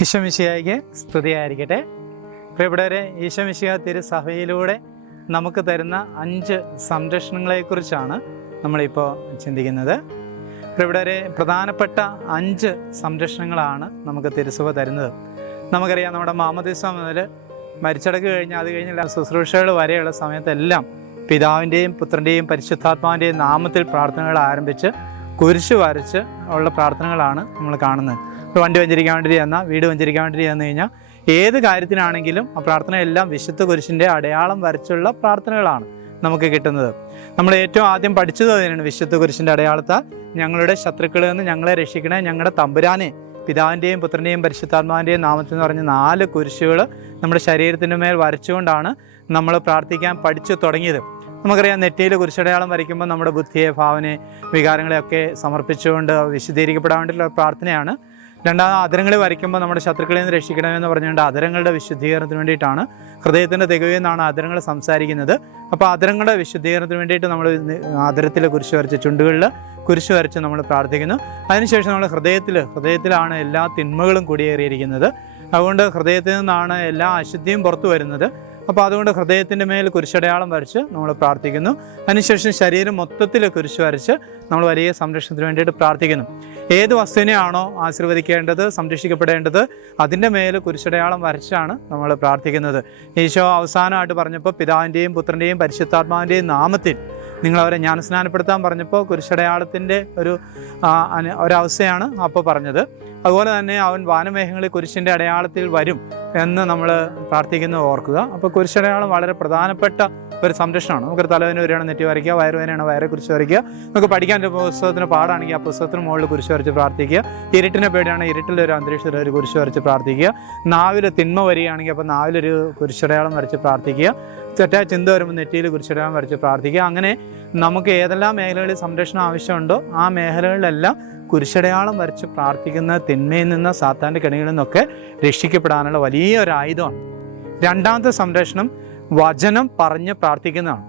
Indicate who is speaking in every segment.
Speaker 1: ഈശോമിശിയായിക്ക് സ്തുതിയായിരിക്കട്ടെ. പ്രിയപ്പെട്ടവരെ ഈശോമിശിയ തിരുസഭയിലൂടെ നമുക്ക് തരുന്ന അഞ്ച് സംരക്ഷണങ്ങളെക്കുറിച്ചാണ് നമ്മളിപ്പോൾ ചിന്തിക്കുന്നത്. പ്രിയപ്പെട്ടവരെ പ്രധാനപ്പെട്ട അഞ്ച് സംരക്ഷണങ്ങളാണ് നമുക്ക് തിരുസഭ തരുന്നത്. നമുക്കറിയാം നമ്മുടെ മാമദിസ മുതൽ മരിച്ചടക്ക് കഴിഞ്ഞ് അത് കഴിഞ്ഞുള്ള ശുശ്രൂഷകൾ വരെയുള്ള സമയത്തെല്ലാം പിതാവിന്റെയും പുത്രന്റെയും പരിശുദ്ധാത്മാവിന്റെയും നാമത്തിൽ പ്രാർത്ഥനകൾ ആരംഭിച്ച് കുരിശ് വരച്ച് ഉള്ള പ്രാർത്ഥനകളാണ് നമ്മൾ കാണുന്നത്. ഇപ്പോൾ വണ്ടി വഞ്ചരിക്കാൻ വേണ്ടി ചെന്ന വീട് വഞ്ചരിക്കാൻ വേണ്ടി ചെന്ന് കഴിഞ്ഞാൽ ഏത് കാര്യത്തിനാണെങ്കിലും ആ പ്രാർത്ഥനയെല്ലാം വിശുദ്ധ കുരിശിന്റെ അടയാളം വരച്ചുള്ള പ്രാർത്ഥനകളാണ് നമുക്ക് കിട്ടുന്നത്. നമ്മൾ ഏറ്റവും ആദ്യം പഠിച്ചത് തന്നെയാണ് വിശുദ്ധ കുരിശിന്റെ അടയാളത്താൽ ഞങ്ങളുടെ ശത്രുക്കളിൽ നിന്ന് ഞങ്ങളെ രക്ഷിക്കണേ ഞങ്ങളുടെ തമ്പുരാനെ പിതാവിന്റെയും പുത്രന്റെയും പരിശുദ്ധാത്മാവിന്റെയും നാമത്തിൽ എന്ന് പറഞ്ഞ നാല് കുരിശുകൾ നമ്മുടെ ശരീരത്തിന്റെ മേൽ വരച്ചുകൊണ്ടാണ് നമ്മൾ പ്രാർത്ഥിക്കാൻ പഠിച്ചു തുടങ്ങിയത്. നമുക്കറിയാം നെറ്റിയിൽ കുരിശടയാളം വരയ്ക്കുമ്പോൾ നമ്മുടെ ബുദ്ധിയെ ഭാവനയെ വികാരങ്ങളെയൊക്കെ സമർപ്പിച്ചുകൊണ്ട് വിശുദ്ധീകരിക്കപ്പെടാൻ വേണ്ടിയിട്ടുള്ള പ്രാർത്ഥനയാണ്. രണ്ടാമത് അതിരങ്ങൾ വരയ്ക്കുമ്പോൾ നമ്മുടെ ശത്രുക്കളിൽ നിന്ന് രക്ഷിക്കണമെന്ന് പറഞ്ഞുകൊണ്ട് അതിരങ്ങളുടെ വിശുദ്ധീകരണത്തിന് വേണ്ടിയിട്ടാണ്. ഹൃദയത്തിന്റെ തികവിൽ നിന്നാണ് അതിരങ്ങൾ സംസാരിക്കുന്നത്. അപ്പോൾ അതിരങ്ങളുടെ വിശുദ്ധീകരണത്തിന് വേണ്ടിയിട്ട് നമ്മൾ അതിരത്തിൽ കുരിശ് വരച്ച് ചുണ്ടുകളിൽ കുരിശ് വരച്ച് നമ്മൾ പ്രാർത്ഥിക്കുന്നു. അതിനുശേഷം നമ്മൾ ഹൃദയത്തിൽ ഹൃദയത്തിലാണ് എല്ലാ തിന്മകളും കുടിയേറിയിരിക്കുന്നത്. അതുകൊണ്ട് ഹൃദയത്തിൽ നിന്നാണ് എല്ലാ അശുദ്ധിയും പുറത്തു വരുന്നത്. അപ്പോൾ അതുകൊണ്ട് ഹൃദയത്തിന്റെ മേൽ കുരിശടയാളം വരച്ച് നമ്മൾ പ്രാർത്ഥിക്കുന്നു. അതിനുശേഷം ശരീരം മൊത്തത്തിൽ കുരിശ് വരച്ച് നമ്മൾ വലിയ സംരക്ഷണത്തിന് വേണ്ടിയിട്ട് പ്രാർത്ഥിക്കുന്നു. ഏത് വസ്തുവിനെയാണോ ആശീർവദിക്കേണ്ടത് സംരക്ഷിക്കപ്പെടേണ്ടത് അതിന്റെ മേൽ കുരിശടയാളം വരച്ചാണ് നമ്മൾ പ്രാർത്ഥിക്കുന്നത്. ഈശോ അവസാനമായിട്ട് പറഞ്ഞപ്പോൾ പിതാവിന്റെയും പുത്രന്റെയും പരിശുദ്ധാത്മാവിന്റെയും നാമത്തിൽ നിങ്ങളവരെ ജ്ഞാനസ്നാനപ്പെടുത്താൻ പറഞ്ഞപ്പോൾ കുരിശടയാളത്തിന്റെ ഒരു ഒരവസ്ഥയാണ് അപ്പോൾ പറഞ്ഞത്. അതുപോലെ തന്നെ അവൻ വാനമേഘങ്ങളിൽ കുരിശിന്റെ അടയാളത്തിൽ വരും എന്ന് നമ്മൾ പ്രാർത്ഥിക്കുന്നത് ഓർക്കുക. അപ്പോൾ കുരിശടയാളം വളരെ പ്രധാനപ്പെട്ട ഒരു സംരക്ഷണമാണ്. നമുക്കൊരു തലവേദന വരികയാണ് നെറ്റി വരയ്ക്കുക വയറുവേദനയാണ് വയറെ കുറിച്ച് വരയ്ക്കുക. നമുക്ക് പഠിക്കാൻ ഒരു പുസ്തകത്തിന് പാടാണെങ്കിൽ ആ പുസ്തകത്തിന് മുകളിൽ കുരിശ് വരച്ച് പ്രാർത്ഥിക്കുക. ഇരുട്ടിനെ പേടിയാണ് ഇരുട്ടിൽ ഒരു അന്തരീക്ഷത്തിൽ ഒരു കുരിശ് വരച്ച് പ്രാർത്ഥിക്കുക. നാവിൽ തിന്മ വരികയാണെങ്കിൽ അപ്പോൾ നാവിലൊരു കുരിശടയാളം വരച്ച് പ്രാർത്ഥിക്കുക. തെറ്റായ ചിന്ത വരുമ്പോൾ നെറ്റിയിൽ കുരിശടയാളം വരച്ച് പ്രാർത്ഥിക്കുക. അങ്ങനെ നമുക്ക് ഏതെല്ലാം മേഖലകളിൽ സംരക്ഷണം ആവശ്യമുണ്ടോ ആ മേഖലകളിലെല്ലാം കുരിശടയാളം വരച്ച് പ്രാർത്ഥിക്കുന്ന തിന്മയിൽ നിന്ന് സാത്താന്റെ കെണികളിൽ നിന്നൊക്കെ രക്ഷിക്കപ്പെടാനുള്ള വലിയ ഒരു ആയുധമാണ് രണ്ടാമത്തെ സംരക്ഷണം വചനം പറഞ്ഞ് പ്രാർത്ഥിക്കുന്നതാണ്.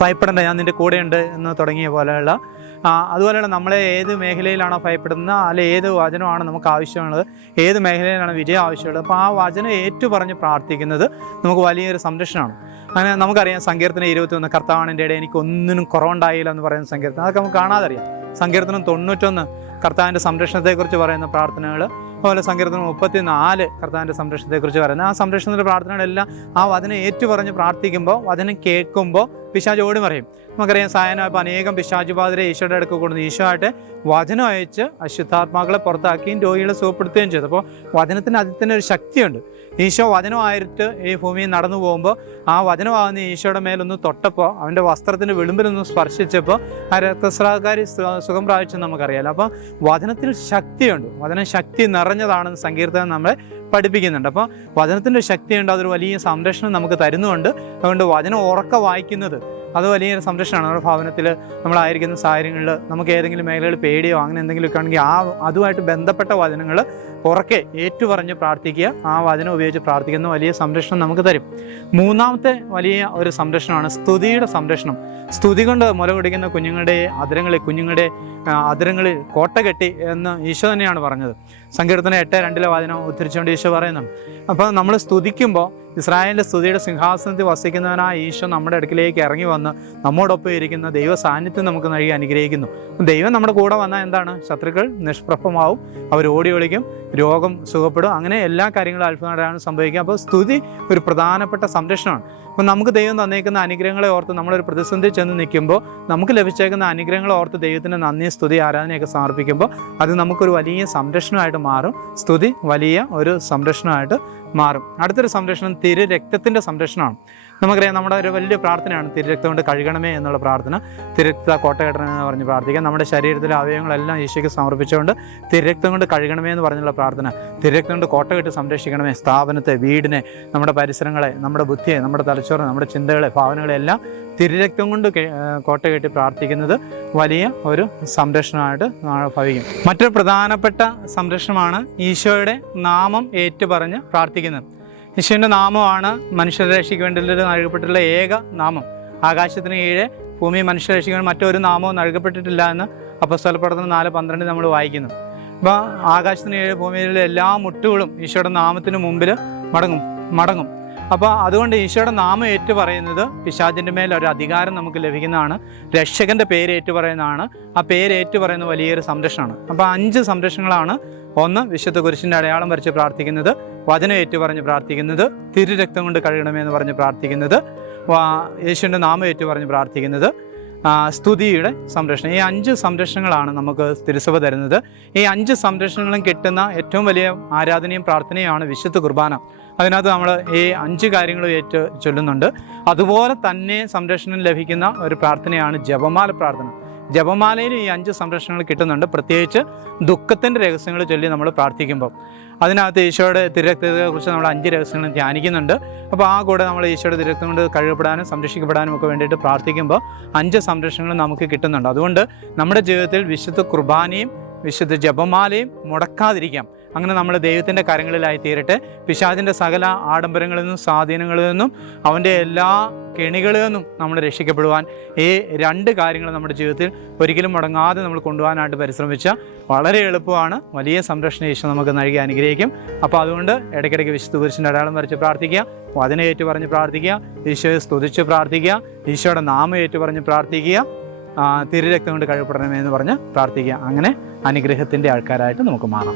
Speaker 1: ഭയപ്പെടേണ്ട ഞാൻ നിന്റെ കൂടെയുണ്ട് എന്ന് തുടങ്ങിയ പോലെയുള്ള അതുപോലെയുള്ള നമ്മളെ ഏത് മേഖലയിലാണോ ഭയപ്പെടുന്നത് അല്ലെ ഏത് വചനമാണ് നമുക്ക് ആവശ്യമുള്ളത് ഏത് മേഖലയിലാണ് വിജയം ആവശ്യമുള്ളത് അപ്പോൾ ആ വചനം ഏറ്റു പറഞ്ഞ് പ്രാർത്ഥിക്കുന്നത് നമുക്ക് വലിയൊരു സംരക്ഷണമാണ്. അങ്ങനെ നമുക്കറിയാം സങ്കീർത്തനം ഇരുപത്തിയൊന്ന് കർത്താവാണിന്റെ ഇടയിൽ എനിക്ക് ഒന്നിനും കുറവുണ്ടായില്ല എന്ന് പറയുന്ന സങ്കീർത്തനം. അതൊക്കെ നമുക്ക് കാണാതറിയാം. സങ്കീർത്തനം തൊണ്ണൂറ്റൊന്ന് കർത്താവിന്റെ സംരക്ഷണത്തെക്കുറിച്ച് പറയുന്ന പ്രാർത്ഥനകൾ അതുപോലെ സങ്കീർത്തനം മുപ്പത്തി നാല് കർത്താവിന്റെ സംരക്ഷണത്തെക്കുറിച്ച് പറയുന്നത് ആ സംരക്ഷണത്തിന്റെ പ്രാർത്ഥനകളെല്ലാം ആ വചനം ഏറ്റുപറഞ്ഞ് പ്രാർത്ഥിക്കുമ്പോൾ വചനം കേൾക്കുമ്പോൾ പിശാജ് ഓടി മറിയും. നമുക്കറിയാം സായനമായപ്പോൾ അനേകം പിശാചുബാധരെ ഈശോയുടെ അടുക്ക് കൊണ്ടുവന്ന് ഈശോ ആയിട്ട് വചനം അയച്ച് അശുദ്ധാത്മാക്കളെ പുറത്താക്കുകയും രോഗികളെ സുഖപ്പെടുത്തുകയും ചെയ്തു. അപ്പോൾ വചനത്തിന് അതിന് ഒരു ശക്തിയുണ്ട്. ഈശോ വചനമായിട്ട് ഈ ഭൂമിയിൽ നടന്നു പോകുമ്പോൾ ആ വചനമാകുന്ന ഈശോയുടെ മേലൊന്ന് തൊട്ടപ്പോൾ അവന്റെ വസ്ത്രത്തിന്റെ വിളുമ്പിലൊന്ന് സ്പർശിച്ചപ്പോൾ ആ രക്തസ്രാവക്കാരി സുഖം പ്രാപിച്ചെന്ന് നമുക്കറിയാലോ. അപ്പോൾ വചനത്തിൽ ശക്തിയുണ്ട്. വചനം ശക്തി നിറഞ്ഞതാണെന്ന് സങ്കീർത്തനം നമ്മളെ പഠിപ്പിക്കുന്നുണ്ട്. അപ്പോൾ വചനത്തിന്റെ ശക്തിയുണ്ട്. അതൊരു വലിയ സംരക്ഷണം നമുക്ക് തരുന്നുണ്ട് അതുകൊണ്ട് വചനം ഉറക്ക വായിക്കുന്നത് അത് വലിയൊരു സംരക്ഷണമാണ്. നമ്മുടെ ഭവനത്തിൽ നമ്മളായിരിക്കുന്ന സാഹചര്യങ്ങളിൽ നമുക്ക് ഏതെങ്കിലും മേഖലകൾ പേടിയോ അങ്ങനെ എന്തെങ്കിലുമൊക്കെ ആണെങ്കിൽ ആ അതുമായിട്ട് ബന്ധപ്പെട്ട വചനങ്ങൾ ഉറക്കെ ഏറ്റുപറഞ്ഞ് പ്രാർത്ഥിക്കുക ആ വചനം ഉപയോഗിച്ച് പ്രാർത്ഥിക്കുന്ന വലിയ സംരക്ഷണം നമുക്ക് തരും. മൂന്നാമത്തെ വലിയ ഒരു സംരക്ഷണമാണ് സ്തുതിയുടെ സംരക്ഷണം. സ്തുതി കൊണ്ട് മുല കുടിക്കുന്ന കുഞ്ഞുങ്ങളുടെ അതിരങ്ങളിൽ കുഞ്ഞുങ്ങളുടെ അതിരങ്ങളിൽ കോട്ട കെട്ടി എന്ന് ഈശോ തന്നെയാണ് പറഞ്ഞത്. സങ്കീർത്തനം എട്ട് രണ്ടിലെ വചനം ഉദ്ധരിച്ചുകൊണ്ട് ഈശോ പറയുന്നുണ്ട് അപ്പോൾ നമ്മൾ സ്തുതിക്കുമ്പോൾ ഇസ്രായേലിന്റെ സ്തുതിയുടെ സിംഹാസനത്തിൽ വസിക്കുന്നവനായ ഈശോ നമ്മുടെ അടുക്കിലേക്ക് ഇറങ്ങി വന്ന് നമ്മോടൊപ്പം ഇരിക്കുന്ന ദൈവ സാന്നിധ്യം നമുക്ക് നൽകി അനുഗ്രഹിക്കുന്നു. ദൈവം നമ്മുടെ കൂടെ വന്നാൽ എന്താണ്? ശത്രുക്കൾ നിഷ്പ്രഭമാവും അവർ ഓടി ഒളിക്കും രോഗം സുഖപ്പെടും. അങ്ങനെ എല്ലാ കാര്യങ്ങളും അത്ഭുതമായിട്ടാണ് സംഭവിക്കുക. അപ്പോൾ സ്തുതി ഒരു പ്രധാനപ്പെട്ട സംരക്ഷണമാണ്. അപ്പോൾ നമുക്ക് ദൈവം തന്നേക്കുന്ന അനുഗ്രഹങ്ങളെ ഓർത്ത് നമ്മളൊരു പ്രതിസന്ധി ചെന്ന് നിൽക്കുമ്പോൾ നമുക്ക് ലഭിച്ചേക്കുന്ന അനുഗ്രഹങ്ങളെ ഓർത്ത് ദൈവത്തിന് നന്ദി സ്തുതി ആരാധനയൊക്കെ സമർപ്പിക്കുമ്പോൾ അത് നമുക്കൊരു വലിയ സംരക്ഷണമായിട്ട് മാറും. സ്തുതി വലിയ ഒരു സംരക്ഷണമായിട്ട് മാറും. അടുത്തൊരു സംരക്ഷണം തിരു രക്തത്തിന്റെ സംരക്ഷണമാണ്. നമുക്കറിയാം നമ്മുടെ ഒരു വലിയ പ്രാർത്ഥനയാണ് തിരുരക്തം കൊണ്ട് കഴുകണമേ എന്നുള്ള പ്രാർത്ഥന. തിരുരക്ത കോട്ടകെട്ടണം എന്ന് പറഞ്ഞ് പ്രാർത്ഥിക്കാം. നമ്മുടെ ശരീരത്തിലെ അവയവങ്ങളെല്ലാം ഈശോയ്ക്ക് സമർപ്പിച്ചുകൊണ്ട് തിരുരക്തം കൊണ്ട് കഴുകണമേ എന്ന് പറഞ്ഞുള്ള പ്രാർത്ഥന. തിരുരക്തം കൊണ്ട് കോട്ടകെട്ട് സംരക്ഷിക്കണമേ. സ്ഥാപനത്തെ വീടിനെ നമ്മുടെ പരിസരങ്ങളെ നമ്മുടെ ബുദ്ധിയെ നമ്മുടെ തലച്ചോറിനെ നമ്മുടെ ചിന്തകളെ ഭാവനകളെ എല്ലാം തിരുരക്തം കൊണ്ട് കോട്ട കെട്ടി പ്രാർത്ഥിക്കുന്നത് വലിയ ഒരു സംരക്ഷണമായിട്ട് ഭവിക്കും. മറ്റൊരു പ്രധാനപ്പെട്ട സംരക്ഷണമാണ് ഈശോയുടെ നാമം ഏറ്റുപറഞ്ഞ് പ്രാർത്ഥിക്കുന്നത്. ഈശോയുടെ നാമമാണ് മനുഷ്യരക്ഷയ്ക്ക് വേണ്ടി നൽകപ്പെട്ടിട്ടുള്ള ഏക നാമം. ആകാശത്തിന് കീഴെ ഭൂമി മനുഷ്യരെ വേണ്ടി മറ്റൊരു നാമവും നൽകപ്പെട്ടിട്ടില്ല എന്ന് അപ്പസ്തല സ്ഥലപ്പെടുത്തുന്ന നാല് പന്ത്രണ്ട് നമ്മൾ വായിക്കുന്നു. അപ്പോൾ ആകാശത്തിന് ഏഴ് ഭൂമിയിലെ എല്ലാ മുട്ടുകളും ഈശോയുടെ നാമത്തിന് മുമ്പിൽ മടങ്ങും മടങ്ങും. അപ്പോൾ അതുകൊണ്ട് ഈശോയുടെ നാമം ഏറ്റു പറയുന്നത് പിശാചിന്റെ മേൽ ഒരു അധികാരം നമുക്ക് ലഭിക്കുന്നതാണ്. രക്ഷകന്റെ പേര് ഏറ്റു പറയുന്നതാണ്. ആ പേര് ഏറ്റു പറയുന്ന വലിയൊരു സംരക്ഷണമാണ്. അപ്പോൾ അഞ്ച് സംരക്ഷണങ്ങളാണ്. ഒന്ന് വിശുദ്ധ കുരിശിന്റെ അടയാളം വരച്ച് പ്രാർത്ഥിക്കുന്നത്. വചനം ഏറ്റു പറഞ്ഞ് പ്രാർത്ഥിക്കുന്നത്. തിരുരക്തം കൊണ്ട് കഴുകണമെന്ന് പറഞ്ഞ് പ്രാർത്ഥിക്കുന്നത്. യേശുവിന്റെ നാമം ഏറ്റു പറഞ്ഞ് പ്രാർത്ഥിക്കുന്നത്. സ്തുതിയുടെ സംരക്ഷണം. ഈ അഞ്ച് സംരക്ഷണങ്ങളാണ് നമുക്ക് തിരുസഭ തരുന്നത്. ഈ അഞ്ച് സംരക്ഷണങ്ങളും കിട്ടുന്ന ഏറ്റവും വലിയ ആരാധനയും പ്രാർത്ഥനയുമാണ് വിശുദ്ധ കുർബാന. അതിനകത്ത് നമ്മൾ ഈ അഞ്ച് കാര്യങ്ങളും ഏറ്റു ചൊല്ലുന്നുണ്ട്. അതുപോലെ തന്നെ സംരക്ഷണം ലഭിക്കുന്ന ഒരു പ്രാർത്ഥനയാണ് ജപമാല പ്രാർത്ഥന. ജപമാലയിൽ ഈ അഞ്ച് സംരക്ഷണങ്ങൾ കിട്ടുന്നുണ്ട്. പ്രത്യേകിച്ച് ദുഃഖത്തിന്റെ രഹസ്യങ്ങൾ ചൊല്ലി നമ്മൾ പ്രാർത്ഥിക്കുമ്പോൾ അതിനകത്ത് ഈശോയുടെ തിരക്തത്തെക്കുറിച്ച് നമ്മൾ അഞ്ച് രഹസ്യങ്ങളും ധ്യാനിക്കുന്നുണ്ട്. അപ്പോൾ ആ കൂടെ നമ്മൾ ഈശോയുടെ തിരക്തം കൊണ്ട് കഴുകപ്പെടാനും സംരക്ഷിക്കപ്പെടാനും ഒക്കെ വേണ്ടിയിട്ട് പ്രാർത്ഥിക്കുമ്പോൾ അഞ്ച് സംരക്ഷണങ്ങൾ നമുക്ക് കിട്ടുന്നുണ്ട്. അതുകൊണ്ട് നമ്മുടെ ജീവിതത്തിൽ വിശുദ്ധ കുർബാനയും വിശുദ്ധ ജപമാലയും മുടക്കാതിരിക്കാം. അങ്ങനെ നമ്മൾ ദൈവത്തിന്റെ കരങ്ങളിലായി തീരട്ടെ. പിശാചിന്റെ സകല ആഡംബരങ്ങളിൽ നിന്നും സ്വാധീനങ്ങളിൽ നിന്നും അവന്റെ എല്ലാ കെണികളിൽ നിന്നും നമ്മൾ രക്ഷിക്കപ്പെടുവാൻ ഈ രണ്ട് കാര്യങ്ങൾ നമ്മുടെ ജീവിതത്തിൽ ഒരിക്കലും മുടങ്ങാതെ നമ്മൾ കൊണ്ടുപോകാനായിട്ട് പരിശ്രമിച്ച വളരെ എളുപ്പമാണ്. വലിയ സംരക്ഷണ ഈശോ നമുക്ക് നൽകി അനുഗ്രഹിക്കും. അപ്പോൾ അതുകൊണ്ട് ഇടയ്ക്കിടയ്ക്ക് വിശുദ്ധ പുരുഷന്റെ അടയാളം വരച്ച് പ്രാർത്ഥിക്കുക. വചന ഏറ്റു പറഞ്ഞ് പ്രാർത്ഥിക്കുക. ഈശോയെ സ്തുതിച്ച് പ്രാർത്ഥിക്കുക. ഈശോയുടെ നാമം ഏറ്റു പറഞ്ഞ് പ്രാർത്ഥിക്കുക. തിരുരക്തം കൊണ്ട് കഴിവപ്പെടണമെന്ന് പറഞ്ഞ് പ്രാർത്ഥിക്കുക. അങ്ങനെ അനുഗ്രഹത്തിന്റെ ആൾക്കാരായിട്ട് നമുക്ക് മാറാം.